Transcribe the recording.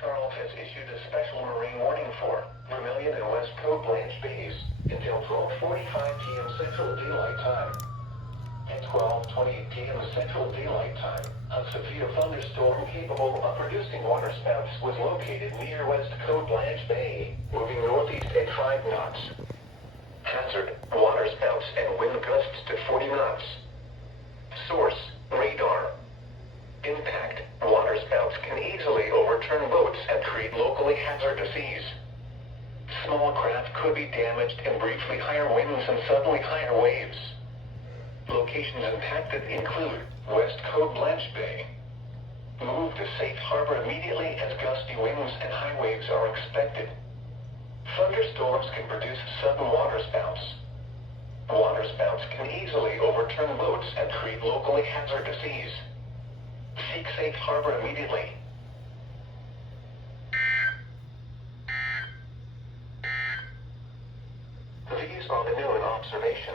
Charles has issued a special marine warning for Vermilion and West Coast Blanche Bays until 12:45 p.m. Central Daylight Time. At 12:28 p.m. Central Daylight Time, a severe thunderstorm capable of producing waterspouts was located near West Coast Blanche Bay, moving northeast at 5 knots. Hazard: waterspouts and wind gusts to 40 knots. Source: radar. Impact: waterspouts can easily overturn boats and create locally hazardous seas. Small craft could be damaged in briefly higher winds and suddenly higher waves. Locations impacted include West Coast Blanche Bay. Move to safe harbor immediately as gusty winds and high waves are expected. Thunderstorms can produce sudden waterspouts. Waterspouts can easily overturn boats and create locally hazardous seas. Seek safe harbor immediately. These are the new in observation.